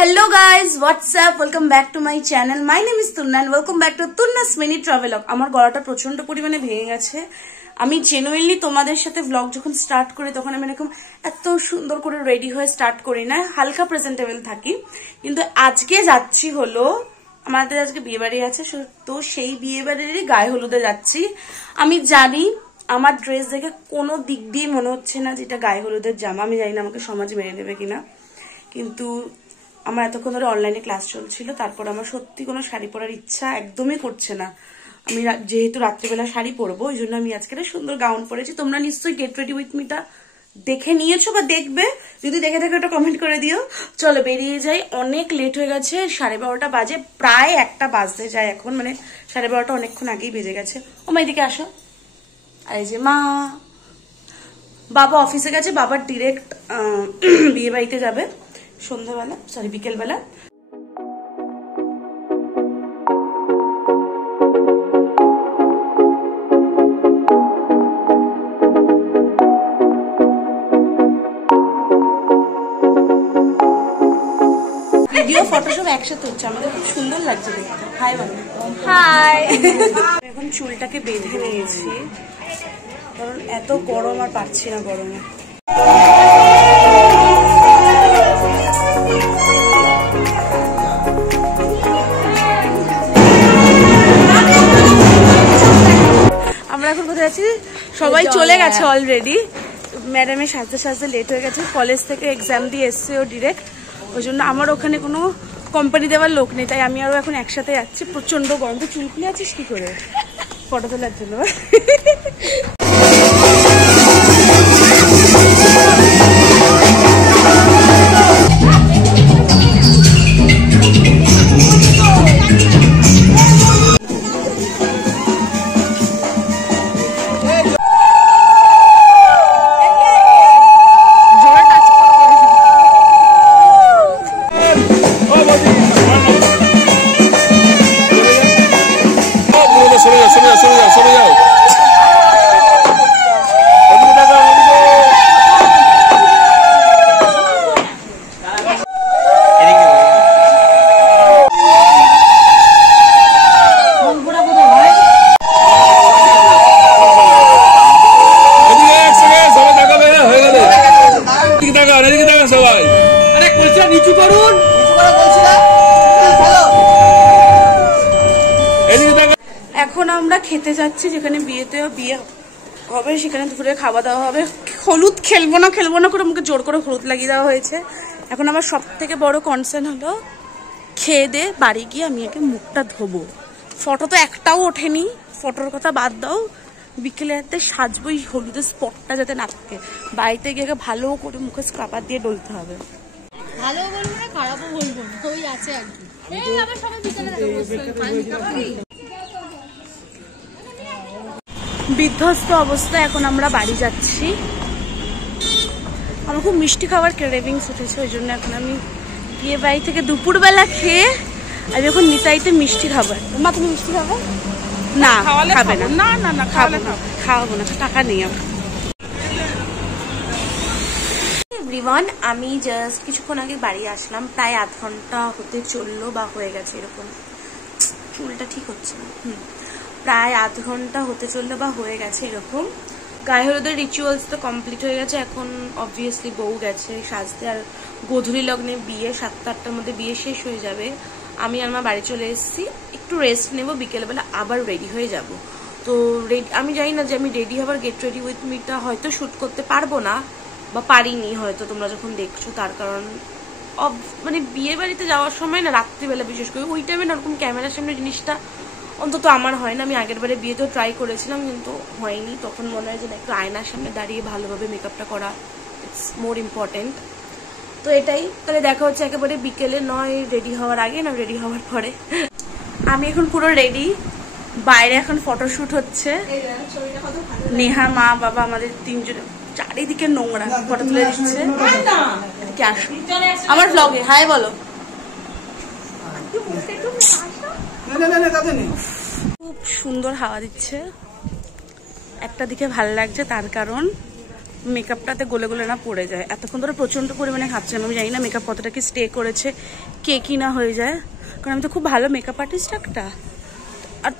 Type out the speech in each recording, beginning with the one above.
Hello guys, what's up? Welcome back to my channel. My name is Tunna and welcome back to Tunna's Mini Travelog. আমার গলাটা প্রচন্ড পরিমাণে ভেঙে গেছে। আমি জেনুইনলি তোমাদের সাথে ব্লগ যখন স্টার্ট করি তখন আমি এরকম এত সুন্দর করে রেডি হয়ে স্টার্ট করি না, হালকা প্রেজেন্টেবল থাকি। কিন্তু আজকে যাচ্ছি হলো আমাদের আজকে বিয়ে বাড়ি আছে, তো সেই বিয়ে বাড়িরই গায়ে হলুদে যাচ্ছি। আমি জানি আমার ড্রেস দেখে কোনো দিক দিয়ে মনে হচ্ছে না যে এটা গায়ে হলুদের জামা। আমি জানি না আমাকে সমাজ মেনে নেবে কিনা, কিন্তু আমার এতক্ষণ ধরে অনলাইনে ক্লাস চলছিল, তারপর আমার সত্যি কোনো শাড়ি পরার ইচ্ছা একদমই করছে না। আমি যেহেতু রাত্রিবেলা শাড়ি পরবো ওই জন্য আমি আজকে সুন্দর গাউন পরেছি। তোমরা নিশ্চয়ই গেট রেডি উইথ মিটা দেখে নিয়েছো বা দেখবে, যদি দেখে থাকো একটা কমেন্ট করে দিও। চলো বেরিয়ে যাই, অনেক লেট হয়ে গেছে, 12:30 বাজে, প্রায় 1টা বাজতে যায় এখন, মানে 12:30 অনেকক্ষণ আগেই বেজে গেছে। ও মা এদিকে আসো। আর এই যে মা, বাবা অফিসে গেছে, বাবার ডিরেক্ট বিয়ে বাড়িতে যাবে সন্ধ্যাবেলা, সরি বিকেলবেলা। ভিডিও ফটো সব একসাথে হচ্ছে, আমাদের খুব সুন্দর লাগছে দেখতে। হাই বলো। হাই। এখন চুলটাকে বেঁধে নিয়েছি কারণ এত গরম আর পারছি না গরমে। আমরা এখন কোথায় আছি? সবাই চলে গেছে অলরেডি। ম্যাডামের সাজতে সাজতে লেট হয়ে গেছে, কলেজ থেকে এক্সাম দিয়ে এসছে ও ডিরেক্ট, ওই জন্য আমার ওখানে কোনো কোম্পানি দেওয়ার লোক নেই, তাই আমি আরো এখন একসাথে যাচ্ছি। প্রচন্ড গরম। তো চুল খুলে আছিস কি করে ফটো তোলার জন্য? এখন আমরা খেতে যাচ্ছি, যেখানে বিয়ে হবে, সেখানে দুপুরে খাওয়া দাওয়া হবে। হলুদ খেলবো না করে আমাকে জোর করে হলুদ লাগিয়ে দেওয়া হয়েছে। এখন আমার সব থেকে বড় কনসার্ন হলো খেয়ে দে বাড়ি গিয়ে আমি আগে মুখটা ধোবো। ফটো তো একটাও ওঠেনি, ফটোর কথা বাদ দাও, বিকেলে রাতে সাজবো এই হলুদের স্পটটা যাতে না থাকে। বাড়িতে গিয়ে ভালো করে মুখে স্ক্রাবার দিয়ে ডলতে হবে। ভালো বলবো না, খারাপও বলবো না, ওই আছে আর কি। এই আবার সবাই বিকেলে বিধ্বস্ত অবস্থা। এখন আমরা বাড়ি যাচ্ছি। আমার খুব মিষ্টি খাবার ক্রেভিংস উঠেছে, ওই জন্য এখন আমি বিয়ে বাড়ি থেকে দুপুরবেলা খেয়ে আমি এখন নিতাইতে মিষ্টি খাবো। মা তুমি মিষ্টি খাবো? না খাবে না, না খাওয়াবো না, টাকা নেই আমার। এভরিওয়ান, আমি জাস্ট কিছুক্ষণ আগে বাড়ি আসলাম, প্রায় আধ ঘন্টা হতে চললো বা হয়ে গেছে, এরকম চুলটা ঠিক হচ্ছে না, প্রায় আধ ঘন্টা হতে চললো বা হয়ে গেছে এরকম। গায়ে হলুদের রিচুয়ালস তো কমপ্লিট হয়ে গেছে, এখন অবভিয়াসলি বউ গেছে সাজতে, আর গোধূলি লগ্নে বিয়ে, 7টা-8টার মধ্যে বিয়ে শেষ হয়ে যাবে। আমি আমার বাড়ি চলে এসেছি, একটু রেস্ট নেবো, বিকেলবেলা আবার রেডি হয়ে যাব। তো আমি জানি না যে আমি রেডি হবার গেট রেডি উইথ মিটা হয়তো শ্যুট করতে পারবো না বা পারিনি হয়তো তোমরা যখন দেখছো, তার কারণ মানে বিয়ে বাড়িতে যাওয়ার সময় না রাত্রিবেলা বিশেষ করে ওই টাইমে না ওরকম ক্যামেরার সামনে জিনিসটা অন্তত আমার হয় না। আমি আগের বারে বিয়েতেও ট্রাই করেছিলাম কিন্তু হয়নি, তখন মনে হয় যে না একটু আয়নার সামনে দাঁড়িয়ে ভালোভাবে মেকআপটা করা ইটস মোর ইম্পর্টেন্ট। তো এটাই, তাহলে দেখা হচ্ছে একেবারে বিকেলে, নয় রেডি হওয়ার আগে না রেডি হওয়ার পরে। আমি এখন পুরো রেডি, বাইরে এখন ফটোশুট হচ্ছে। নেহা, মা, বাবা, আমাদের তিনজনে, চারিদিকে নোংরা, ফটো তুলে দিচ্ছে। আমার ব্লগে হাই বলো। খুব সুন্দর হাওয়া দিচ্ছে, একটা দিকে ভালো লাগছে, তার কারণ মেকআপটাতে গলে গলে না পড়ে যায়। এতক্ষণ ধরে প্রচণ্ড পরিমাণে খাচ্ছিলাম, আমি জানি না মেকআপ কতটা কি স্টে করেছে, কে কি না হয়ে যায়, কারণ আমি তো খুব ভালো মেকআপ আর্টিস্ট একটা। আর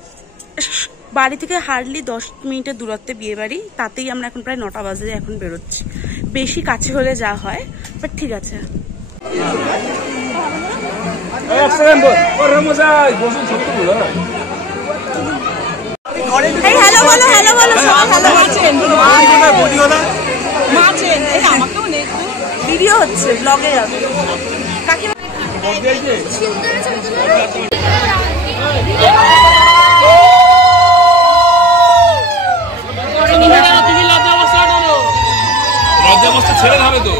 বাড়ি থেকে হার্ডলি 10 মিনিটের দূরত্বে বিয়ে বাড়ি, তাতেই আমরা এখন প্রায় 9টা বাজে এখন বেরোচ্ছি। বেশি কাছে হলে যা হয়, বাট ঠিক আছে। ভিডিও হচ্ছে, ব্লগে যাবে। কাকিমা ছেড়ে হবে তো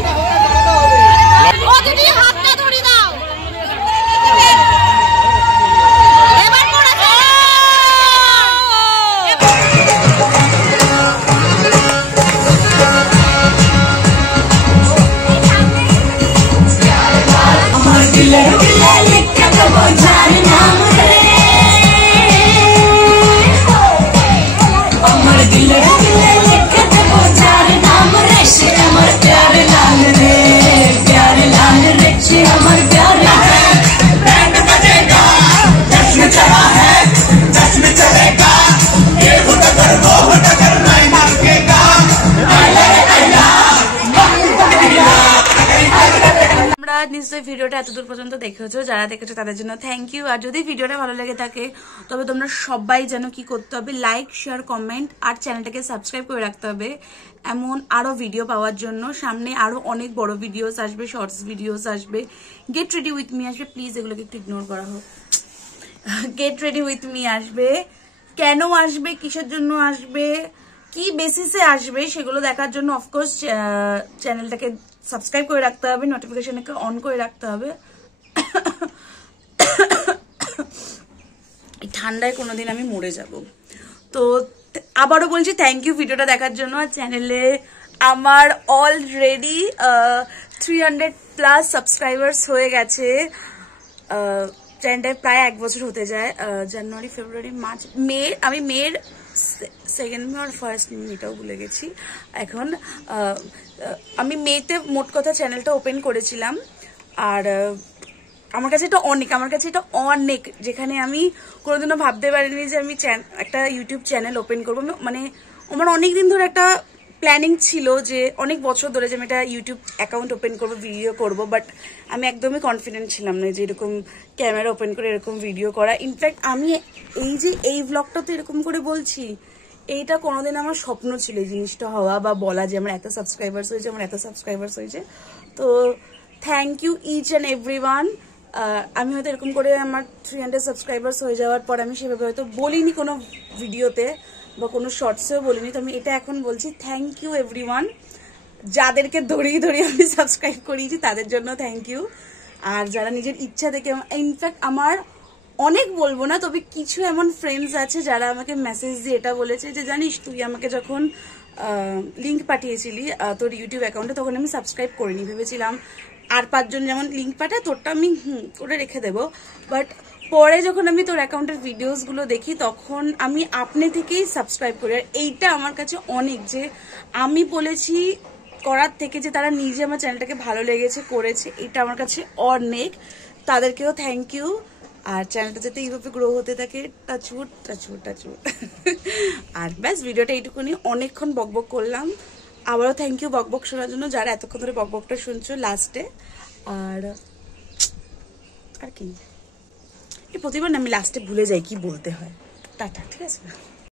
নিশ্চয়ই ভিডিওটা এতদূর পর্যন্ত দেখেছো, যারা দেখেছো তাদের জন্য থ্যাংক ইউ। আর যদি ভিডিওটা ভালো লেগে থাকে তবে তোমরা সবাই যেন কি করতে হবে, লাইক শেয়ার কমেন্ট আর চ্যানেলটাকে সাবস্ক্রাইব করে রাখতে হবে এমন আরো ভিডিও পাওয়ার জন্য। সামনে আরো অনেক বড় ভিডিওস আসবে, শর্টস ভিডিওস আসবে, গেট রেডি উইথ মি আসবে, প্লিজ এগুলোকে একটু ইগনোর করা হোক। গেট রেডি উইথ মি আসবে, কেন আসবে, কিসের জন্য আসবে, কি বেসিসে আসবে সেগুলো দেখার জন্য অফকোর্স চ্যানেলটাকে সাবস্ক্রাইব করে রাখতে হবে, নোটিফিকেশনকে অন করে রাখতে হবে। ঠান্ডায় কোনোদিন আমি মরে যাব। তো আবারও বলছি থ্যাংক ইউ ভিডিওটা দেখার জন্য। আর চ্যানেলে আমার অলরেডি 300+ সাবস্ক্রাইবার্স হয়ে গেছে। চ্যানেলটায় প্রায় 1 বছর হতে যায়। জানুয়ারি, ফেব্রুয়ারি, মার্চ, মে, আমি মের 2nd মে আর 1st মে এটাও ভুলে গেছি এখন। আমি মেতে মোট কথা চ্যানেলটা ওপেন করেছিলাম। আর আমার কাছে এটা অনেক, যেখানে আমি কোনোদিনও ভাবতে পারিনি যে আমি একটা ইউটিউব চ্যানেল ওপেন করবো। মানে আমার অনেকদিন ধরে একটা প্ল্যানিং ছিল যে অনেক বছর ধরে যে আমি একটা ইউটিউব অ্যাকাউন্ট ওপেন করবো, ভিডিও করবো, বাট আমি একদমই কনফিডেন্ট ছিলাম না যে এরকম ক্যামেরা ওপেন করে এরকম ভিডিও করা। ইনফ্যাক্ট আমি এই ভ্লগটা তো এরকম করে বলছি, এইটা কোনোদিন আমার স্বপ্ন ছিল এই জিনিসটা হওয়া বা বলা যে আমার এত সাবস্ক্রাইবার্স হয়েছে। তো thank you each and everyone. আমি হয়তো এরকম করে আমার 300 সাবস্ক্রাইবার্স হয়ে যাওয়ার পর আমি সেভাবে হয়তো বলিনি কোনো ভিডিওতে বা কোনো শর্টসেও বলিনি, তো আমি এটা এখন বলছি। থ্যাংক ইউ এভরিওয়ান, যাদেরকে ধরিয়ে আমি সাবস্ক্রাইব করিয়েছি তাদের জন্য থ্যাংক ইউ। আর যারা নিজের ইচ্ছা থেকে, ইনফ্যাক্ট আমার অনেক বলবো না, তবে কিছু এমন ফ্রেন্ডস আছে যারা আমাকে মেসেজ দিয়ে এটা বলেছে যে জানিস তুই আমাকে যখন লিঙ্ক পাঠিয়েছিলি তোর ইউটিউব অ্যাকাউন্টে, তখন আমি সাবস্ক্রাইব করিনি, ভেবেছিলাম আর 5 জন যেমন লিঙ্ক পাঠায় তোরটা আমি করে রেখে দেবো। বাট পরে যখন আমি তোর অ্যাকাউন্টের ভিডিওসগুলো দেখি তখন আমি আপনি থেকেই সাবস্ক্রাইব করি। আর এইটা আমার কাছে অনেক, যে আমি বলেছি করার থেকে যে তারা নিজে আমার চ্যানেলটাকে ভালো লেগেছে করেছে, এটা আমার কাছে অনেক। তাদেরকেও থ্যাংক ইউ। আর চ্যানেলটা যাতে এইভাবে গ্রো হতে থাকে, টাচউড। আর ব্যাস, ভিডিওটা এইটুকুনি, অনেকক্ষণ বকবক করলাম। আবারও থ্যাংক ইউ বকবক শোনার জন্য, যারা এতক্ষণ ধরে বকবকটা শুনছো লাস্টে। আর কি, প্রতিবার আমি লাস্টে ভুলে যাই কি বলতে হয়। টাটা, ঠিক আছে।